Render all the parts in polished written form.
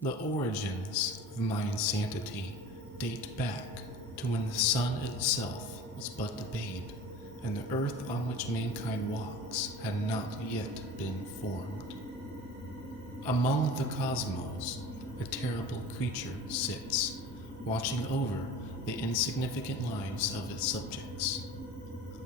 The origins of my insanity date back to when the sun itself was but a babe, and the earth on which mankind walks had not yet been formed. Among the cosmos, a terrible creature sits, watching over the insignificant lives of its subjects.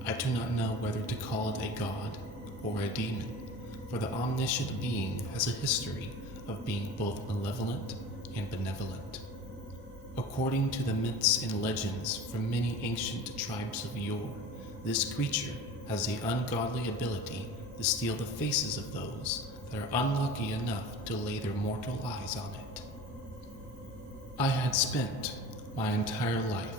I do not know whether to call it a god or a demon, for the omniscient being has a history of being both malevolent and benevolent. According to the myths and legends from many ancient tribes of yore, this creature has the ungodly ability to steal the faces of those that are unlucky enough to lay their mortal eyes on it. I had spent my entire life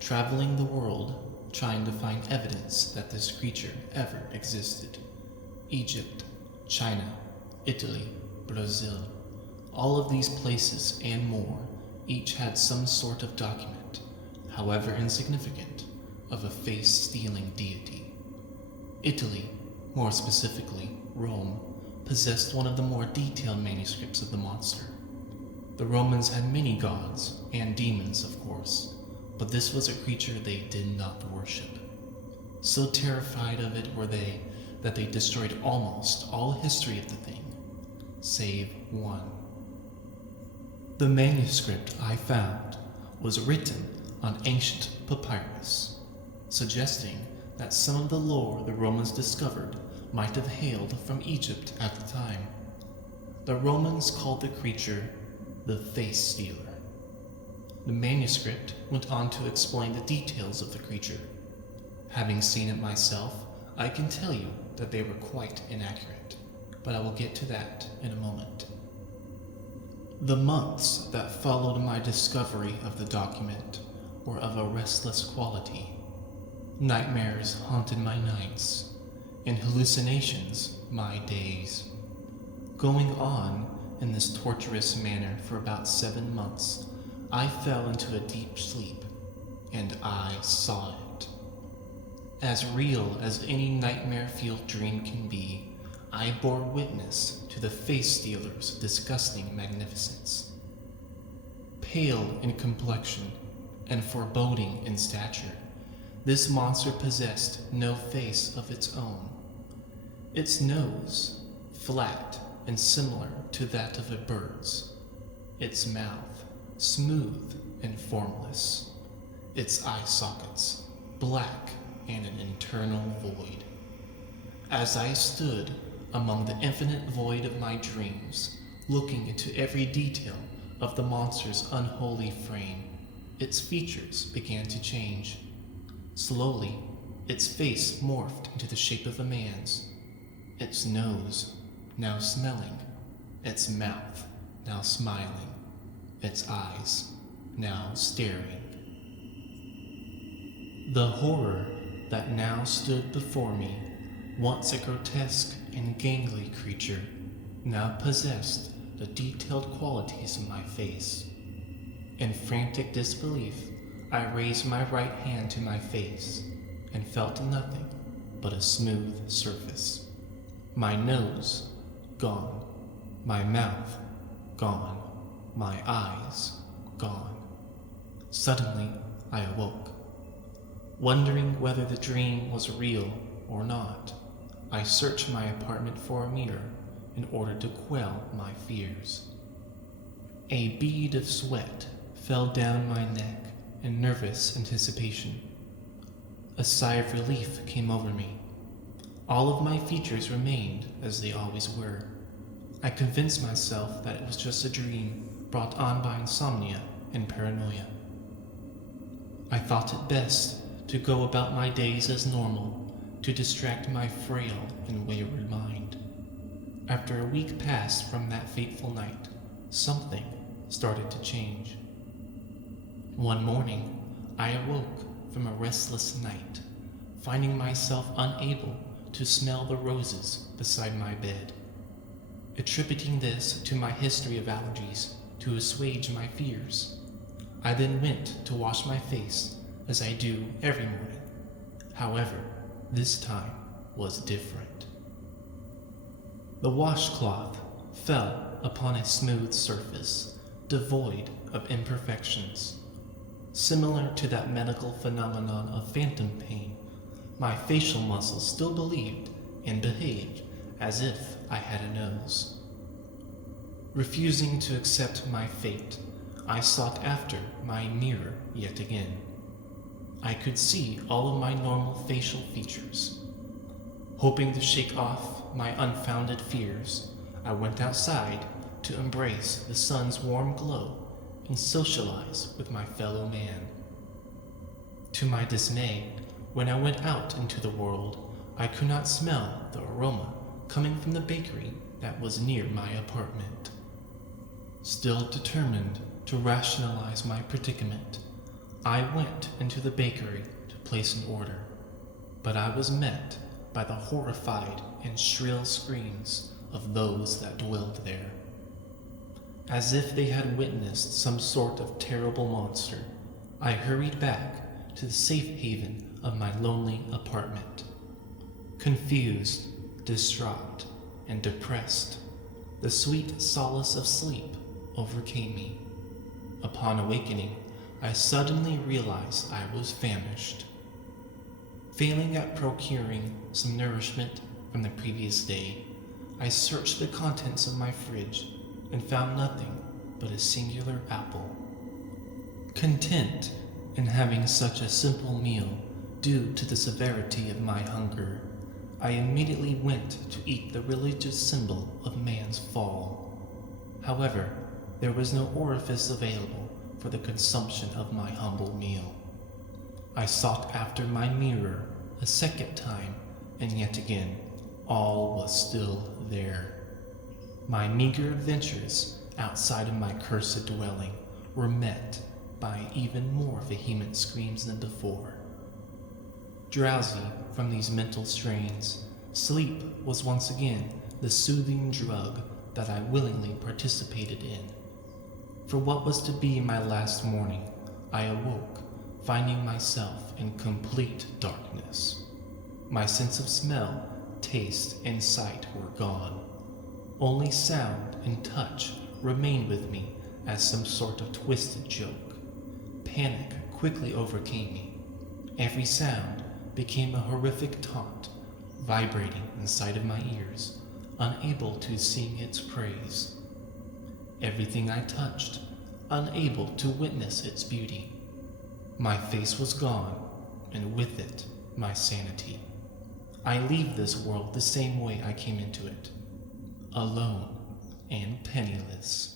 traveling the world trying to find evidence that this creature ever existed. Egypt, China, Italy, Brazil, all of these places and more, each had some sort of document, however insignificant, of a face-stealing deity. Italy, more specifically Rome, possessed one of the more detailed manuscripts of the monster. The Romans had many gods and demons, of course, but this was a creature they did not worship. So terrified of it were they that they destroyed almost all history of the thing, save one. The manuscript I found was written on ancient papyrus, suggesting that some of the lore the Romans discovered might have hailed from Egypt at the time. The Romans called the creature the Face Stealer. The manuscript went on to explain the details of the creature. Having seen it myself, I can tell you that they were quite inaccurate, but I will get to that in a moment. The months that followed my discovery of the document were of a restless quality. Nightmares haunted my nights, and hallucinations my days. Going on in this torturous manner for about 7 months, I fell into a deep sleep, and I saw it. As real as any nightmare-filled dream can be, I bore witness to the Face Stealer's disgusting magnificence. Pale in complexion and foreboding in stature, this monster possessed no face of its own. Its nose, flat and similar to that of a bird's. Its mouth, smooth and formless. Its eye sockets, black and an internal void. As I stood among the infinite void of my dreams, looking into every detail of the monster's unholy frame, its features began to change. Slowly, its face morphed into the shape of a man's. Its nose, now smelling, its mouth, now smiling, its eyes, now staring. The horror that now stood before me, once a grotesque and gangly creature, now possessed the detailed qualities of my face. In frantic disbelief, I raised my right hand to my face and felt nothing but a smooth surface. My nose, gone. My mouth, gone. My eyes, gone. Suddenly, I awoke. Wondering whether the dream was real or not, I searched my apartment for a mirror in order to quell my fears. A bead of sweat fell down my neck in nervous anticipation. A sigh of relief came over me. All of my features remained as they always were. I convinced myself that it was just a dream brought on by insomnia and paranoia. I thought it best to go about my days as normal, to distract my frail and wayward mind. After a week passed from that fateful night, something started to change. One morning, I awoke from a restless night, finding myself unable to smell the roses beside my bed. Attributing this to my history of allergies to assuage my fears, I then went to wash my face as I do every morning. However, this time was different. The washcloth fell upon a smooth surface, devoid of imperfections. Similar to that medical phenomenon of phantom pain, my facial muscles still believed and behaved as if I had a nose. Refusing to accept my fate, I sought after my mirror yet again. I could see all of my normal facial features. Hoping to shake off my unfounded fears, I went outside to embrace the sun's warm glow and socialize with my fellow man. To my dismay, when I went out into the world, I could not smell the aroma coming from the bakery that was near my apartment. Still determined to rationalize my predicament, I went into the bakery to place an order, but I was met by the horrified and shrill screams of those that dwelled there. As if they had witnessed some sort of terrible monster, I hurried back to the safe haven of my lonely apartment. Confused, distraught, and depressed, the sweet solace of sleep overcame me. Upon awakening, I suddenly realized I was famished. Failing at procuring some nourishment from the previous day, I searched the contents of my fridge and found nothing but a singular apple. Content in having such a simple meal due to the severity of my hunger, I immediately went to eat the religious symbol of man's fall. However, there was no orifice available for the consumption of my humble meal. I sought after my mirror a second time, and yet again, all was still there. My meager adventures outside of my cursed dwelling were met by even more vehement screams than before. Drowsy from these mental strains, sleep was once again the soothing drug that I willingly participated in. For what was to be my last morning, I awoke, finding myself in complete darkness. My sense of smell, taste, and sight were gone. Only sound and touch remained with me as some sort of twisted joke. Panic quickly overcame me. Every sound became a horrific taunt, vibrating inside of my ears, unable to sing its praise. Everything I touched, unable to witness its beauty. My face was gone, and with it, my sanity. I leave this world the same way I came into it, alone and penniless.